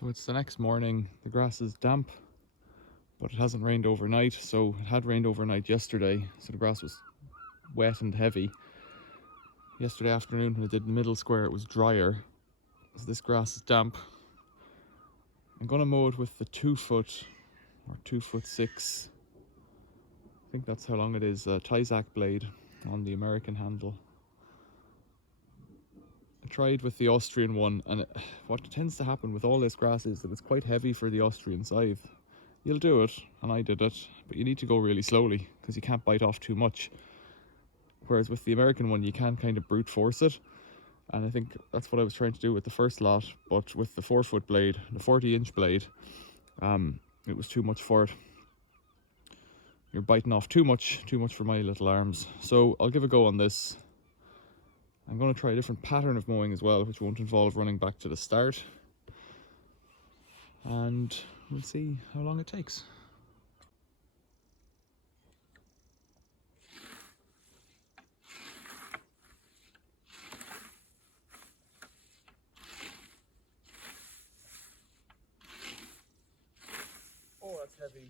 So it's the next morning. The grass is damp, but it hasn't rained overnight. So it had rained overnight yesterday, so the grass was wet and heavy. Yesterday afternoon when I did the middle square, it was drier. So this grass is damp. I'm gonna mow it with the 2 foot or 2'6". I think that's how long it is. Tyzac blade on the American handle. I tried with the Austrian one, and what tends to happen with all this grass is that it's quite heavy for the Austrian scythe. You'll do it, and I did it, but you need to go really slowly because you can't bite off too much. Whereas with the American one, you can kind of brute force it, and I think that's what I was trying to do with the first lot. But with the 4-foot blade, the 40-inch blade, it was too much for it. You're biting off too much for my little arms. So I'll give a go on this. I'm going to try a different pattern of mowing as well, which won't involve running back to the start. And we'll see how long it takes. Oh, that's heavy.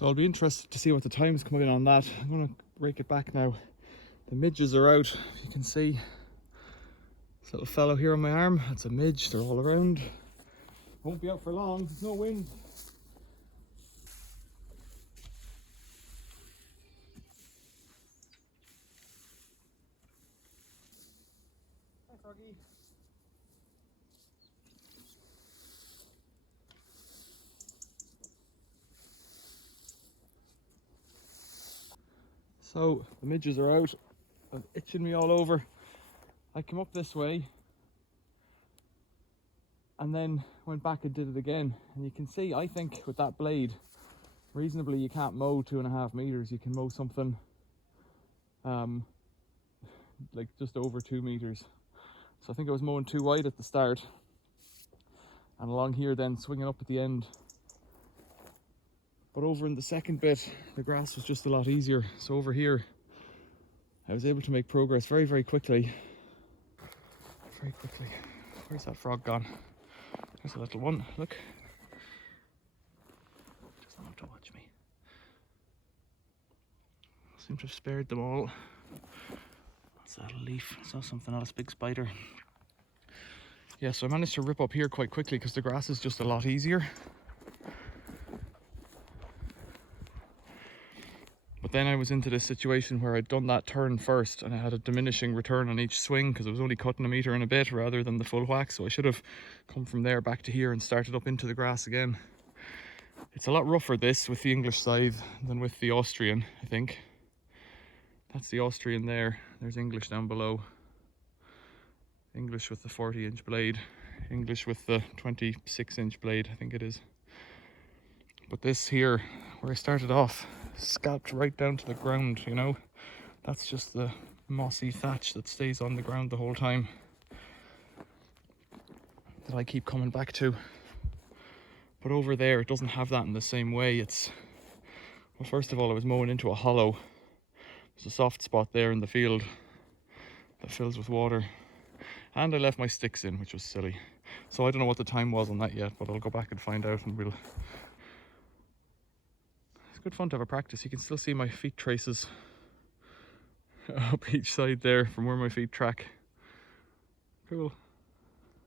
So I'll be interested to see what the time's coming in on that. I'm going to rake it back now. The midges are out, if you can see. This little fellow here on my arm, that's a midge, they're all around. Won't be out for long, there's no wind. Hi, Froggy. So the midges are out, they're itching me all over. I came up this way and then went back and did it again. And you can see, I think with that blade, reasonably you can't mow 2.5 meters. You can mow something like just over 2 meters. So I think I was mowing too wide at the start, and along here then swinging up at the end. But over in the second bit, the grass was just a lot easier. So over here, I was able to make progress very, very quickly. Very quickly. Where's that frog gone? There's a little one, look. Doesn't want to watch me. Seem to have spared them all. What's that, a leaf? I saw something else, big spider. Yeah, so I managed to rip up here quite quickly because the grass is just a lot easier. But then I was into this situation where I'd done that turn first and I had a diminishing return on each swing because I was only cutting 1 meter and a bit rather than the full whack. So I should have come from there back to here and started up into the grass again. It's a lot rougher this with the English scythe than with the Austrian, I think. That's the Austrian there. There's English down below. English with the 40-inch blade. English with the 26-inch blade, I think it is. But this here, where I started off, scalped right down to the ground, you know. That's just the mossy thatch that stays on the ground the whole time that I keep coming back to. But over there, it doesn't have that in the same way. It's, well, first of all, I was mowing into a hollow. There's a soft spot there in the field that fills with water. And I left my sticks in, which was silly. So I don't know what the time was on that yet, but I'll go back and find out and we'll... It's good fun to have a practice. You can still see my feet traces up each side there from where my feet track. Cool.